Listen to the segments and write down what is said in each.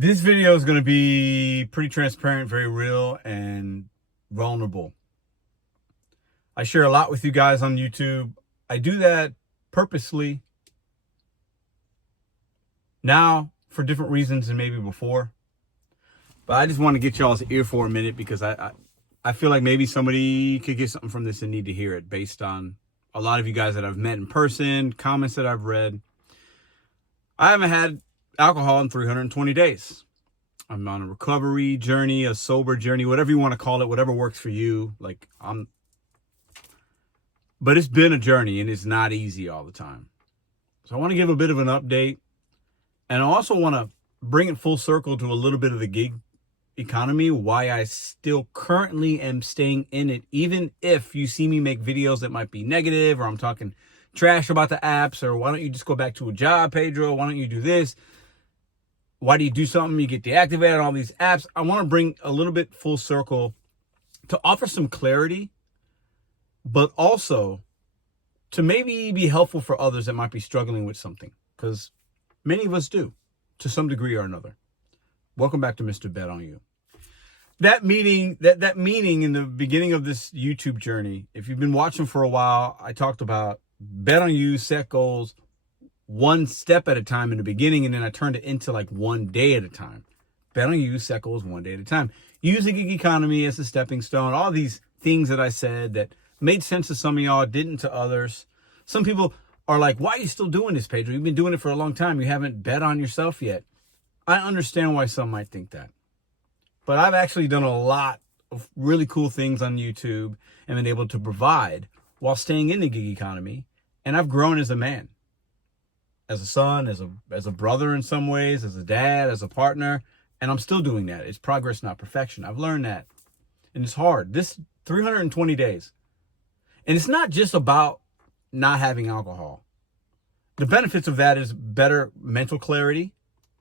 This video is going to be pretty transparent, very real, and vulnerable. I share a lot with you guys on YouTube. I do that purposely now for different reasons than maybe before. But I just want to get y'all's ear for a minute because I feel like maybe somebody could get something from this and need to hear it based on a lot of you guys that I've met in person, comments that I've read. I haven't had alcohol in 320 days. I'm on a recovery journey, a sober journey, whatever you want to call it, whatever works for you. But it's been a journey and it's not easy all the time. So I want to give a bit of an update, and I also want to bring it full circle to a little bit of the gig economy, why I still currently am staying in it, even if you see me make videos that might be negative, or I'm talking trash about the apps, or why don't you just go back to a job, Pedro? Why don't you do this? Why do you do something? You get deactivated on all these apps. I want to bring a little bit full circle to offer some clarity, but also to maybe be helpful for others that might be struggling with something, because many of us do to some degree or another. Welcome back to Mr.BetonYou. That meeting in the beginning of this YouTube journey, if you've been watching for a while, I talked about bet on you, set goals, one step at a time in the beginning, and then I turned it into like one day at a time. Bet on you, set goals one day at a time. Use the gig economy as a stepping stone. All these things that I said that made sense to some of y'all, didn't to others. Some people are like, why are you still doing this, Pedro? You've been doing it for a long time. You haven't bet on yourself yet. I understand why some might think that. But I've actually done a lot of really cool things on YouTube and been able to provide while staying in the gig economy. And I've grown as a man, as a son, as a brother in some ways, as a dad, as a partner. And I'm still doing that. It's progress, not perfection. I've learned that. And it's hard. This 320 days. And it's not just about not having alcohol. The benefits of that is better mental clarity,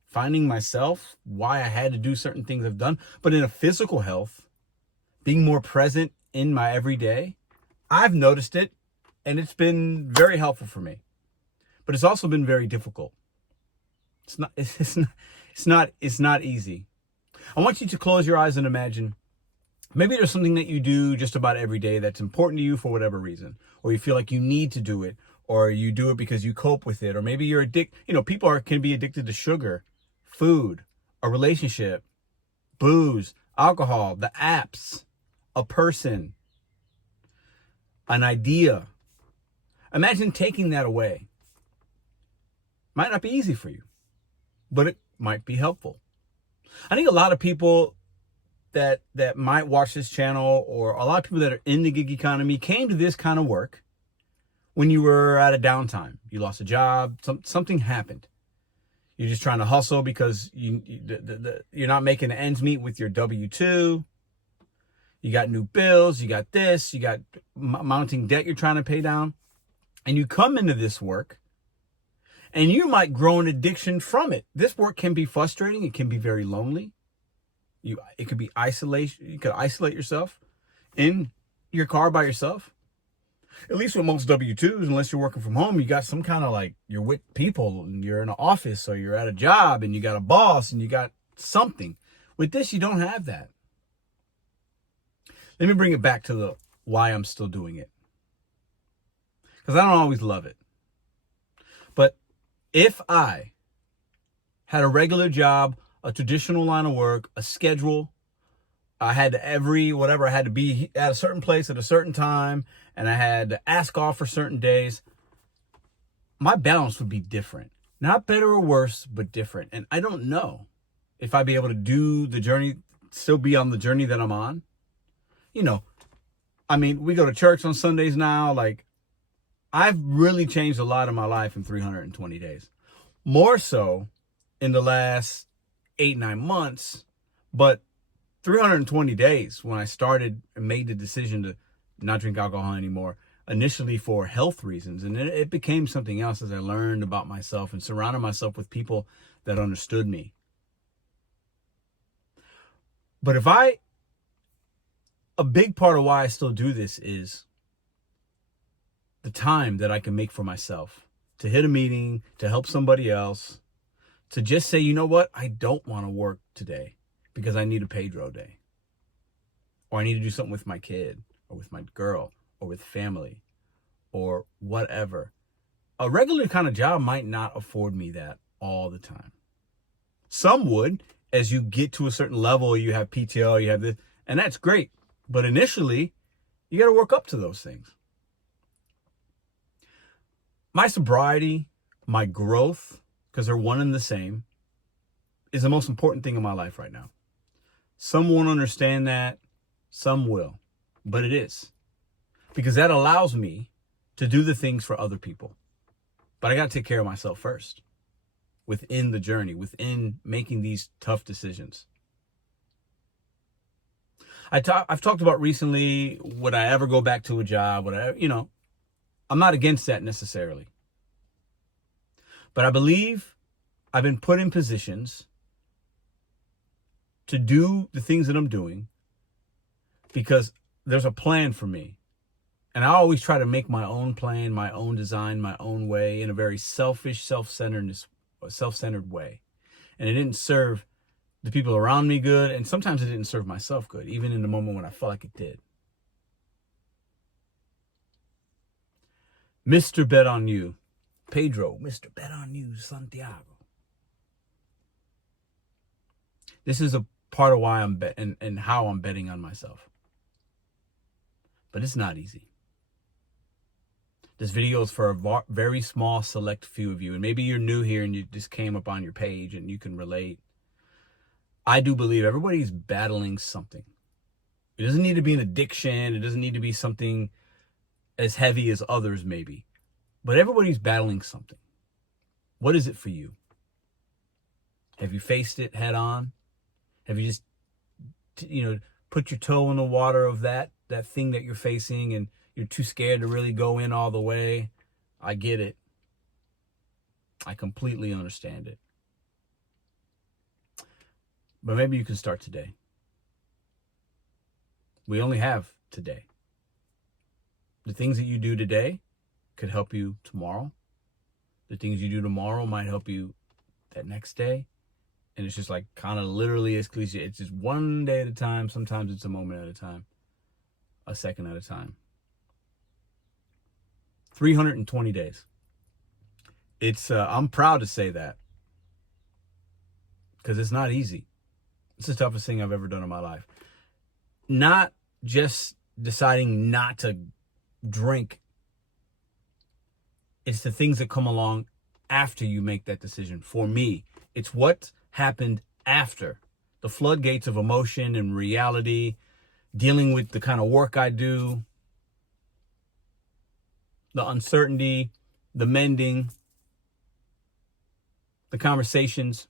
finding myself, why I had to do certain things I've done. But in a physical health, being more present in my everyday, I've noticed it, and it's been very helpful for me. But it's also been very difficult. It's not easy. I want you to close your eyes and imagine maybe there's something that you do just about every day that's important to you for whatever reason, or you feel like you need to do it, or you do it because you cope with it, or maybe you're addicted. People can be addicted to sugar, food, a relationship, booze, alcohol, the apps, a person, an idea. Imagine taking that away. Might not be easy for you, but it might be helpful. I think a lot of people that might watch this channel, or a lot of people that are in the gig economy, came to this kind of work when you were at a downtime. You lost a job, something happened. You're just trying to hustle because you're not making ends meet with your W-2. You got new bills, you got this, you got mounting debt you're trying to pay down. And you come into this work, and you might grow an addiction from it. This work can be frustrating. It can be very lonely. It could be isolation. You could isolate yourself in your car by yourself. At least with most W-2s, unless you're working from home, you got some kind of you're with people, and you're in an office, or you're at a job, and you got a boss, and you got something. With this, you don't have that. Let me bring it back to the why I'm still doing it. Because I don't always love it. But if I had a regular job, a traditional line of work, a schedule, I had I had to be at a certain place at a certain time, and I had to ask off for certain days, my balance would be different. Not better or worse, but different. And I don't know if I'd be able to do the journey, still be on the journey that I'm on. We go to church on Sundays now. I've really changed a lot in my life in 320 days. More so in the last 8-9 months, but 320 days when I started and made the decision to not drink alcohol anymore, initially for health reasons. And then it became something else as I learned about myself and surrounded myself with people that understood me. But a big part of why I still do this is the time that I can make for myself to hit a meeting, to help somebody else, to just say, you know what? I don't want to work today because I need a Pedro day. Or I need to do something with my kid or with my girl or with family or whatever. A regular kind of job might not afford me that all the time. Some would, as you get to a certain level, you have PTO, you have this, and that's great. But initially, you got to work up to those things. My sobriety, my growth, because they're one and the same, is the most important thing in my life right now. Some won't understand that, some will, but it is. Because that allows me to do the things for other people. But I got to take care of myself first, within the journey, within making these tough decisions. I've talked about recently, would I ever go back to a job? I'm not against that necessarily. But I believe I've been put in positions to do the things that I'm doing because there's a plan for me. And I always try to make my own plan, my own design, my own way in a very selfish, self-centered way. And it didn't serve the people around me good. And sometimes it didn't serve myself good, even in the moment when I felt like it did. Mr.BetonYou, Pedro, Mr.BetonYou, Santiago. This is a part of why I'm and how I'm betting on myself. But it's not easy. This video is for a very small select few of you. And maybe you're new here and you just came up on your page and you can relate. I do believe everybody's battling something. It doesn't need to be an addiction. It doesn't need to be something as heavy as others maybe. But everybody's battling something. What is it for you? Have you faced it head on? Have you just, put your toe in the water of that thing that you're facing and you're too scared to really go in all the way? I get it. I completely understand it. But maybe you can start today. We only have today. The things that you do today could help you tomorrow. The things you do tomorrow might help you that next day. And it's just like kind of literally as cliche. It's just one day at a time. Sometimes it's a moment at a time. A second at a time. 320 days. I'm proud to say that. Because it's not easy. It's the toughest thing I've ever done in my life. Not just deciding not to drink. It's the things that come along after you make that decision. For me, it's what happened after. The floodgates of emotion and reality, dealing with the kind of work I do, the uncertainty, the mending, the conversations,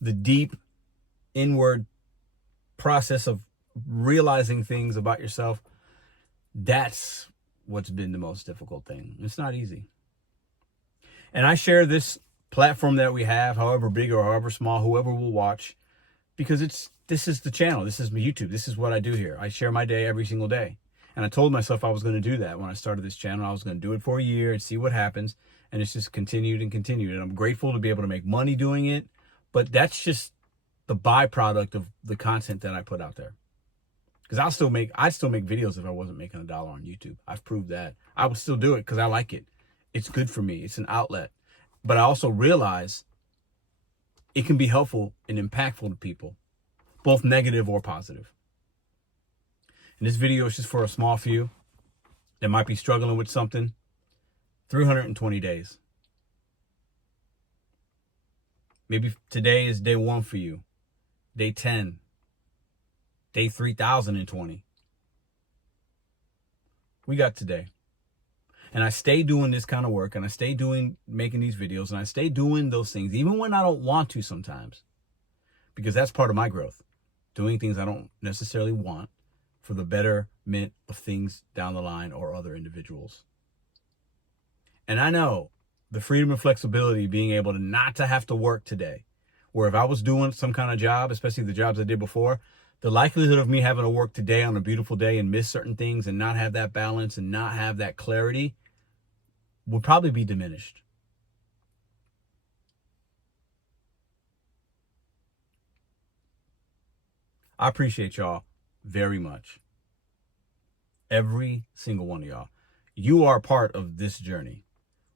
the deep inward process of realizing things about yourself. That's what's been the most difficult thing. It's not easy. And I share this platform that we have, however big or however small, whoever will watch, because this is the channel. This is my YouTube. This is what I do here. I share my day every single day. And I told myself I was going to do that when I started this channel. I was going to do it for a year and see what happens. And it's just continued and continued. And I'm grateful to be able to make money doing it. But that's just the byproduct of the content that I put out there. Because I'd still make videos if I wasn't making $1 on YouTube. I've proved that. I would still do it because I like it. It's good for me. It's an outlet. But I also realize it can be helpful and impactful to people, both negative or positive. And this video is just for a small few that might be struggling with something. 320 days. Maybe today is day 1 for you. Day 10. Day 3020. We got today. And I stay doing this kind of work, and I stay making these videos, and I stay doing those things, even when I don't want to sometimes. Because that's part of my growth. Doing things I don't necessarily want for the betterment of things down the line or other individuals. And I know the freedom and flexibility, being able to not to have to work today, where if I was doing some kind of job, especially the jobs I did before, the likelihood of me having to work today on a beautiful day and miss certain things and not have that balance and not have that clarity would probably be diminished. I appreciate y'all very much. Every single one of y'all. You are part of this journey.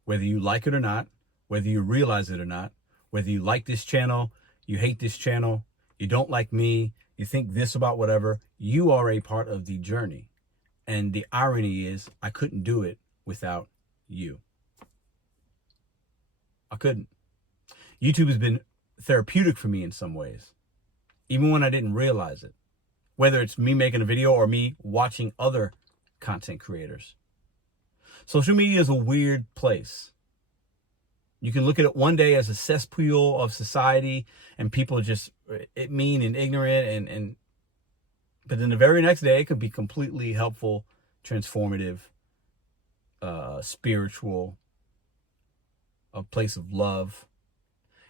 Whether you like it or not, whether you realize it or not, whether you like this channel, you hate this channel, you don't like me, you think this about whatever, you are a part of the journey. And the irony is, I couldn't do it without you. I couldn't. YouTube has been therapeutic for me in some ways, even when I didn't realize it. Whether it's me making a video or me watching other content creators. Social media is a weird place. You can look at it one day as a cesspool of society and people just mean and ignorant, but then the very next day it could be completely helpful, transformative, spiritual, a place of love.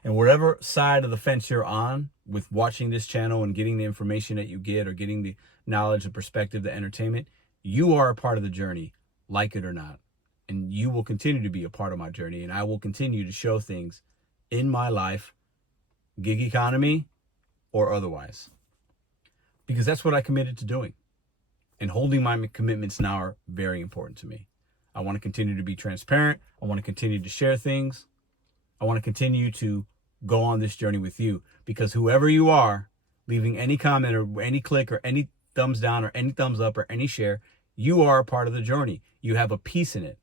And whatever side of the fence you're on with watching this channel and getting the information that you get or getting the knowledge, the perspective, the entertainment, you are a part of the journey, like it or not. And you will continue to be a part of my journey. And I will continue to show things in my life, gig economy or otherwise. Because that's what I committed to doing. And holding my commitments now are very important to me. I want to continue to be transparent. I want to continue to share things. I want to continue to go on this journey with you, because whoever you are, leaving any comment or any click or any thumbs down or any thumbs up or any share, you are a part of the journey. You have a piece in it.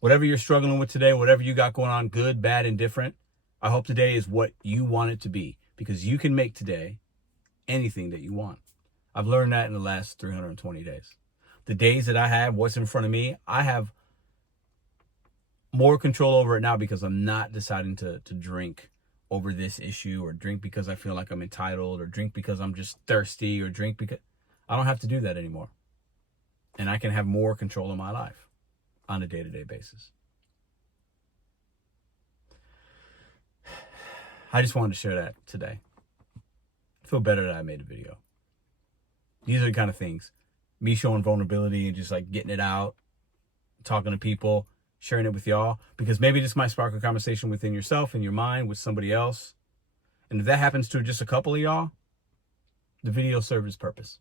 Whatever you're struggling with today, whatever you got going on, good, bad, indifferent, I hope today is what you want it to be, because you can make today anything that you want. I've learned that in the last 320 days. The days that I have, what's in front of me, I have more control over it now because I'm not deciding to drink over this issue, or drink because I feel like I'm entitled, or drink because I'm just thirsty, or drink because I don't have to do that anymore. And I can have more control of my life on a day-to-day basis. I just wanted to share that today. I feel better that I made a video. These are the kind of things, me showing vulnerability and just like getting it out, talking to people, sharing it with y'all, because maybe this might spark a conversation within yourself, in your mind, with somebody else. And if that happens to just a couple of y'all, the video served its purpose.